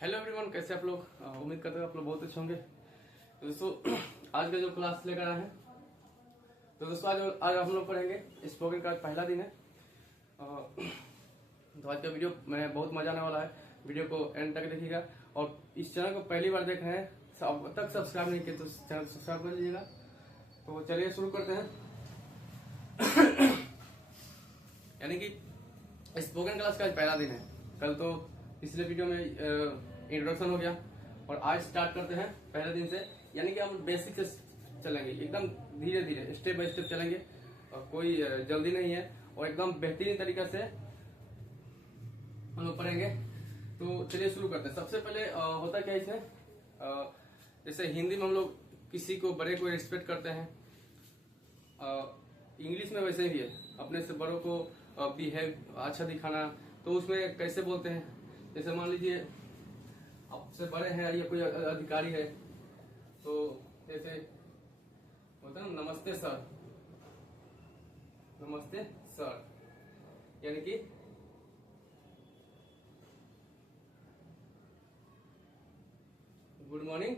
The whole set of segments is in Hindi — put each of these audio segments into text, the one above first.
हेलो एवरीवन, कैसे आप लोग। उम्मीद करते हैं आप लोग बहुत अच्छे होंगे। तो दोस्तों आज का जो क्लास लेकर आए हैं, तो दोस्तों आज हम लोग पढ़ेंगे स्पोकन का पहला दिन है। तो आज का वीडियो में बहुत मजा आने वाला है। वीडियो को एंड तक देखिएगा और इस चैनल को पहली बार देख रहे हैं, अब तक सब्सक्राइब नहीं किए तो चैनल को सब्सक्राइब कर लीजिएगा। तो चलिए शुरू करते हैं। यानी कि स्पोकन क्लास का आज पहला दिन है। कल तो पिछले वीडियो में इंट्रोडक्शन हो गया और आज स्टार्ट करते हैं पहले दिन से। यानी कि हम बेसिक से चलेंगे, एकदम धीरे धीरे स्टेप बाय स्टेप चलेंगे और कोई जल्दी नहीं है और एकदम बेहतरीन तरीके से हम लोग पढ़ेंगे। तो चलिए शुरू करते हैं। सबसे पहले होता क्या है इसमें, जैसे हिंदी में हम लोग किसी को बड़े को रिस्पेक्ट करते हैं, इंग्लिश में वैसे ही है, अपने से बड़ों को बिहेव अच्छा दिखाना। तो उसमें कैसे बोलते हैं, जैसे मान लीजिए आपसे बड़े हैं या कोई अधिकारी है, तो जैसे होता है ना, नमस्ते सर, नमस्ते सर, यानी कि गुड मॉर्निंग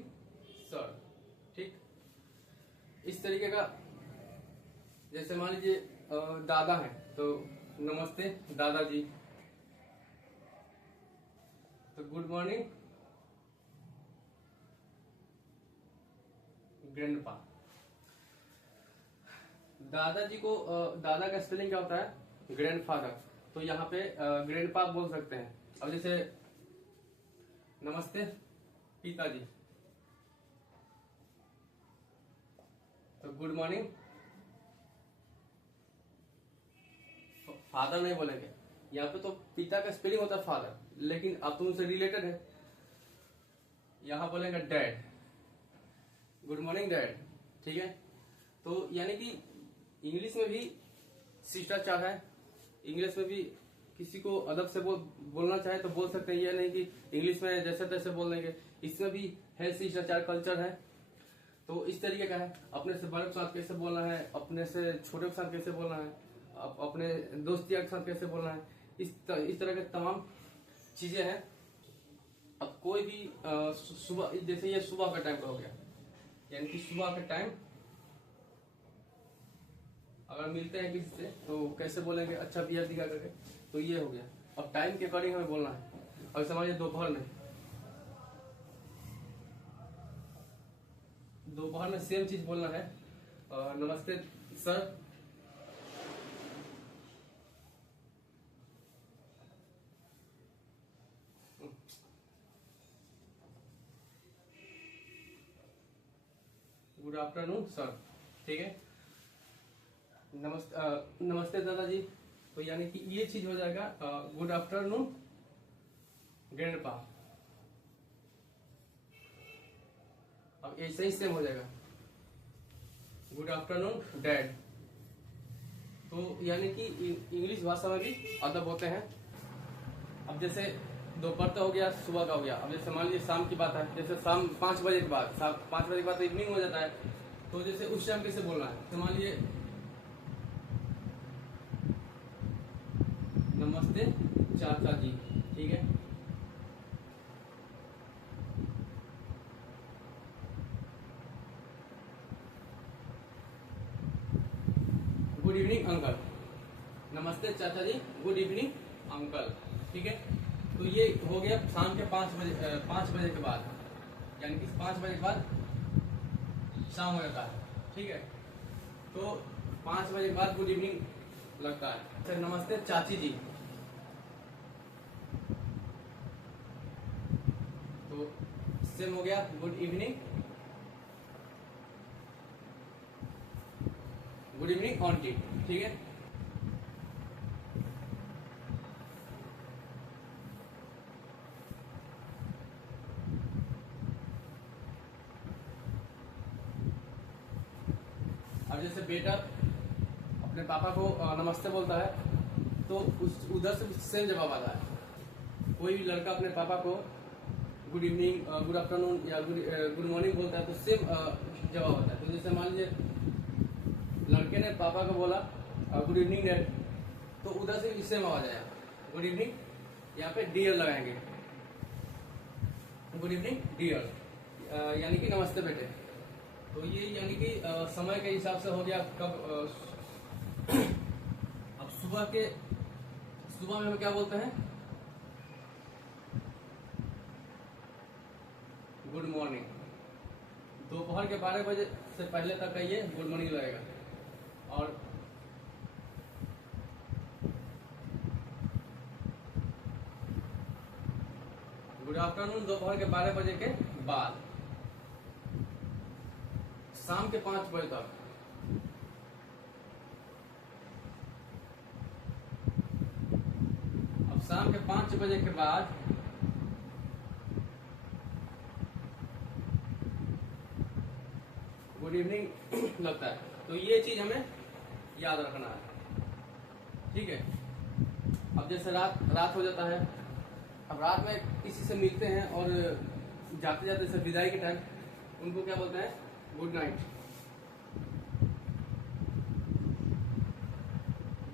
सर। ठीक इस तरीके का। जैसे मान लीजिए दादा है तो नमस्ते दादाजी, तो गुड मॉर्निंग ग्रैंडपा। दादाजी को दादा का स्पेलिंग क्या होता है, ग्रैंडफादर। तो यहाँ पे ग्रैंडपा बोल सकते हैं। अब जैसे नमस्ते पिताजी, तो गुड मॉर्निंग फादर नहीं बोलेंगे। यहाँ पे तो पिता का स्पेलिंग होता है फादर, लेकिन अब तो उनसे रिलेटेड है, यहाँ बोलेंगे डैड, गुड मॉर्निंग डैड। ठीक है। तो यानी कि इंग्लिश में भी शिष्टाचार है। इंग्लिश में भी किसी को अदब से बोलना चाहे तो बोल सकते हैं। यह नहीं कि इंग्लिश में जैसे तैसे बोल देंगे, इसमें भी है शिष्टाचार, कल्चर है। तो इस तरीके का है, अपने से बड़े के साथ कैसे बोलना है, अपने से छोटे के साथ कैसे बोलना है, अपने दोस्तिया के साथ कैसे बोलना है, इस तरह के तमाम चीजें हैं। अब कोई भी सुबह, जैसे ये सुबह का टाइम का हो गया, यानी कि सुबह का टाइम अगर मिलते हैं किसी से तो कैसे बोलेंगे, अच्छा बिहेव दिखा करके। तो ये हो गया। अब टाइम के अकॉर्डिंग हमें बोलना है। अब समझिए दोपहर में सेम चीज बोलना है, नमस्ते सर, गुड आफ्टरनून सर। ठीक है। नमस्ते दादाजी, तो यानी कि ये चीज हो जाएगा गुड आफ्टरनून ग्रैंडपा। अब ऐसे ही सेम हो जाएगा गुड आफ्टरनून डैड। तो यानी कि इंग्लिश भाषा में भी अदब होते हैं। अब जैसे दोपहर तो हो गया, सुबह का हो गया। अब जैसे मान लीजिए शाम की बात है, जैसे शाम 5 बजे के बाद, 5 बजे के बाद तो इवनिंग हो जाता है। तो जैसे उस टाइम कैसे बोलना है, तो मान लीजिए नमस्ते चाचा जी। ठीक है। गुड इवनिंग अंकल, नमस्ते चाचा जी, गुड इवनिंग अंकल। ठीक है। तो ये हो गया शाम के 5 बजे के बाद, यानी कि 5 बजे के बाद शाम हो जाता है। ठीक है। तो 5 बजे के बाद गुड इवनिंग लगता है। फिर नमस्ते चाची जी, तो सेम हो गया good evening, good evening aunty. ठीक है। अब जैसे बेटा अपने पापा को नमस्ते बोलता है, तो उधर से सेम जवाब आता है। कोई भी लड़का अपने पापा को गुड इवनिंग, गुड आफ्टरनून या गुड मॉर्निंग बोलता है तो सेम जवाब आता है। तो जैसे मान लीजिए लड़के ने पापा को बोला गुड इवनिंग डैड, तो उधर से सेम आवाज आया गुड इवनिंग। यहाँ पे डियर लगाएंगे। गुड इवनिंग डियर, यानी कि नमस्ते बेटे। तो ये यानी कि समय के हिसाब से हो गया कब अब सुबह में हम क्या बोलते हैं? Good morning. दोपहर के 12 बजे से पहले तक का ये गुड मॉर्निंग लगेगा। और गुड आफ्टरनून दोपहर के 12 बजे के बाद। शाम के 5 बजे तक अब शाम के 5 बजे के बाद गुड इवनिंग लगता है। तो ये चीज हमें याद रखना है, ठीक है। अब जैसे रात हो जाता है, अब रात में किसी से मिलते हैं और जाते जाते जैसे विदाई के टाइम उनको क्या बोलते हैं? Good night.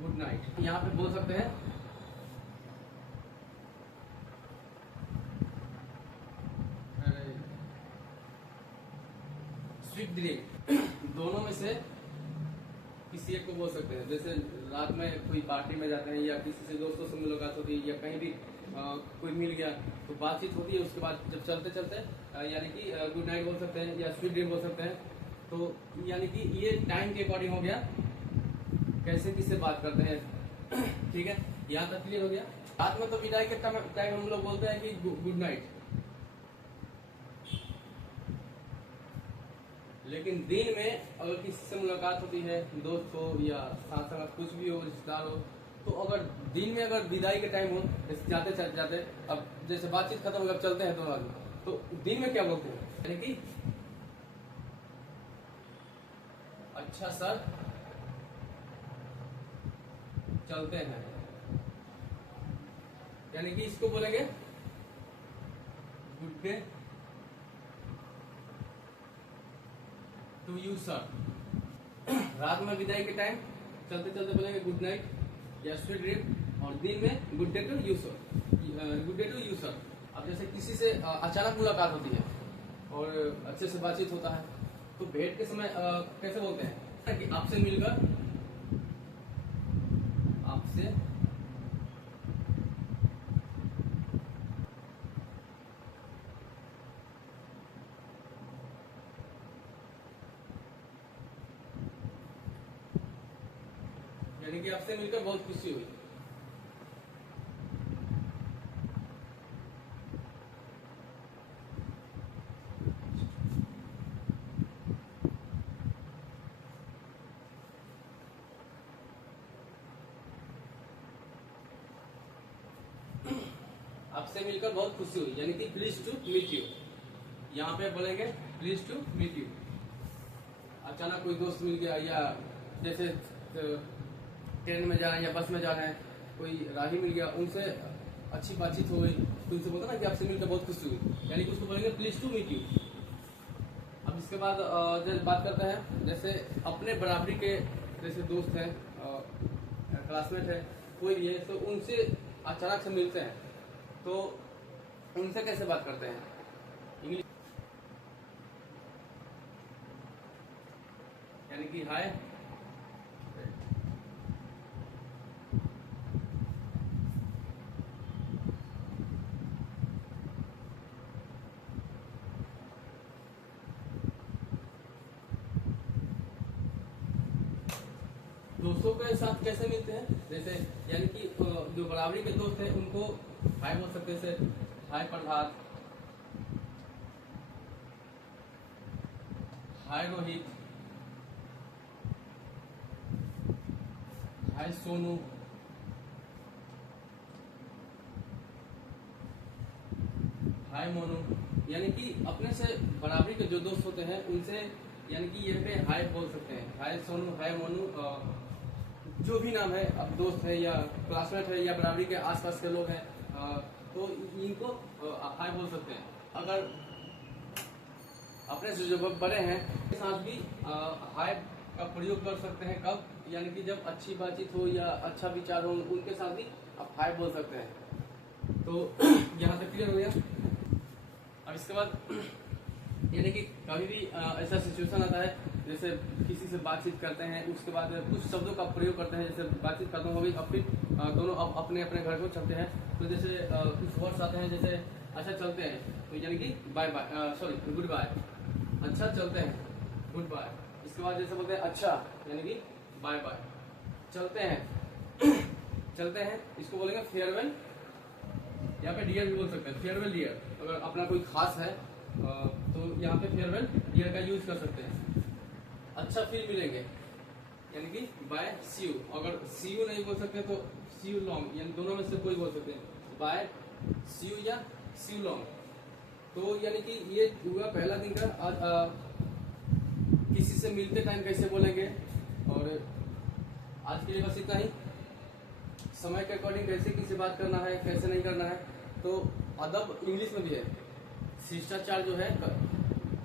गुड नाइट यहाँ पे बोल सकते हैं स्वीट ड्रीम। दोनों में से किसी एक को बोल सकते हैं। जैसे रात में कोई पार्टी में जाते हैं या किसी से दोस्तों से मुलाकात होती है या कहीं भी कोई मिल गया तो बातचीत होती है। उसके बाद जब चलते चलते यानी कि गुड नाइट बोल सकते हैं या स्वीट ड्रीम बोल सकते हैं। तो यानी कि ये टाइम के अकॉर्डिंग हो गया कैसे किससे बात करते हैं, ठीक है। यहाँ तक क्लियर हो गया। रात में तो विदाई के टाइम हम लोग बोलते हैं कि गुड नाइट, लेकिन दिन में अगर किसी से मुलाकात होती है, दोस्त हो या साथ साथ कुछ भी हो, रिश्तेदार हो, तो अगर दिन में अगर विदाई के टाइम हो, जाते जाते अब जैसे बातचीत खत्म अगर चलते हैं दोनों आदमी, तो दिन में क्या बोलते हैं? यानी कि अच्छा सर चलते हैं, यानी कि इसको बोलेंगे good day to you sir. रात में विदाई के टाइम चलते चलते बोलेंगे गुड नाइट या स्वीट ड्रीम, और दिन में good day to you sir, good day to you sir. अब जैसे किसी से अचानक मुलाकात होती है और अच्छे से बातचीत होता है तो भेंट के समय कैसे बोलते हैं कि आपसे मिलकर आपसे यानी कि आपसे मिलकर बहुत खुशी हुई। आपसे मिलकर बहुत खुशी हुई, यानी कि प्लीज टू मीट यू। यहाँ पे बोलेंगे प्लीज टू मीट यू। अचानक कोई दोस्त मिल गया या जैसे ट्रेन में जा रहे हैं या बस में जा रहे हैं, कोई राही मिल गया, उनसे अच्छी बातचीत हो गई तो उनसे बोलता ना कि आपसे मिलकर बहुत खुशी हुई, यानी कि उसको बोलेंगे प्लीज टू मीट यू। अब इसके बाद जैसे बात करते हैं जैसे अपने बराबरी के जैसे दोस्त हैं, क्लासमेट है, कोई भी है, तो उनसे अचानक से मिलते हैं तो उनसे कैसे बात करते हैं? इंग्लिश यानी कि हाय। दोस्तों के साथ कैसे मिलते हैं? जैसे यानी कि जो बराबरी के दोस्त हैं उनको हाय बोल सकते हैं, जैसे हाय प्रभात, हाय रोहित, हाय सोनू, हाय मोनू। यानी कि अपने से बराबरी के जो दोस्त होते हैं उनसे यानी कि ये पे हाय बोल सकते हैं। हाय सोनू, हाय मोनू, जो भी नाम है, अब दोस्त है या क्लासमेट है या बराबरी के आसपास के लोग हैं, तो इनको हाय बोल सकते हैं। अगर अपने से जो बड़े हैं के साथ भी हाय का प्रयोग कर सकते हैं। कब? यानी कि जब अच्छी बातचीत हो या अच्छा विचार हो, उनके साथ भी आप हाय बोल सकते हैं। तो यहाँ तक क्लियर हो गया। अब इसके बाद यानी कि कभी भी ऐसा सिचुएशन आता है जैसे किसी से बातचीत करते हैं, उसके बाद कुछ शब्दों का प्रयोग करते हैं, जैसे बातचीत खत्म हो गई अब फिर दोनों अब अपने अपने घर को चलते हैं, तो जैसे कुछ वर्ड्स आते हैं जैसे अच्छा चलते हैं, तो यानी कि bye bye, sorry goodbye, अच्छा चलते हैं, गुड बाय। इसके बाद जैसे बोलते हैं अच्छा यानी कि बाय बाय, चलते हैं चलते हैं, इसको बोलेंगे फेयरवेल, यहाँ पे डियर भी बोल सकते हैं, फेयरवेल डियर। अगर अपना कोई खास है तो यहाँ पे फेयरवेल डियर का यूज कर सकते हैं। अच्छा फिर मिलेंगे यानी कि बाय सी यू, अगर सी यू नहीं बोल सकते तो सी यू लॉन्ग, यानी दोनों में से कोई बोल सकते हैं, बाय सी यू या सी यू लॉन्ग। तो यानी कि ये हुआ पहला दिन का। किसी से मिलते टाइम कैसे बोलेंगे, और आज के लिए बस इतना ही। समय के अकॉर्डिंग कैसे किसी बात करना है, कैसे नहीं करना है, तो अदब इंग्लिश में भी है, शिष्टाचार जो है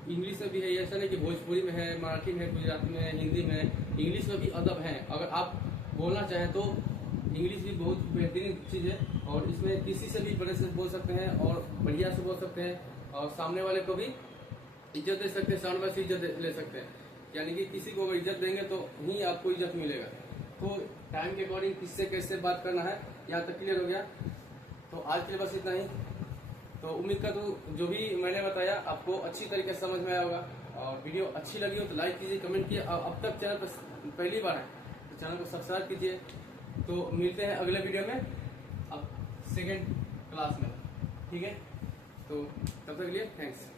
इंग्लिश में भी है। ऐसा नहीं कि भोजपुरी में है, मराठी में है, गुजराती में है, हिंदी में है, इंग्लिश में भी अदब है। अगर आप बोलना चाहें तो इंग्लिश भी बहुत बेहतरीन चीज़ है, और इसमें किसी से भी बड़े से बोल सकते हैं और बढ़िया से बोल सकते हैं, और सामने वाले को भी इज्जत दे सकते हैं, सामने वाले से इज्जत ले सकते हैं। यानी कि किसी को इज्जत देंगे तो ही आपको इज्जत मिलेगा। तो टाइम के अकॉर्डिंग किससे कैसे बात करना है, यहाँ तक क्लियर हो गया। तो आज के लिए बस इतना ही। तो उम्मीद करता हूँ जो भी मैंने बताया आपको अच्छी तरीके से समझ में आया होगा, और वीडियो अच्छी लगी हो तो लाइक कीजिए, कमेंट कीजिए। अब तक चैनल पर पहली बार है तो चैनल को सब्सक्राइब कीजिए। तो मिलते हैं अगले वीडियो में, अब सेकेंड क्लास में, ठीक है। तो तब तक के लिए थैंक्स।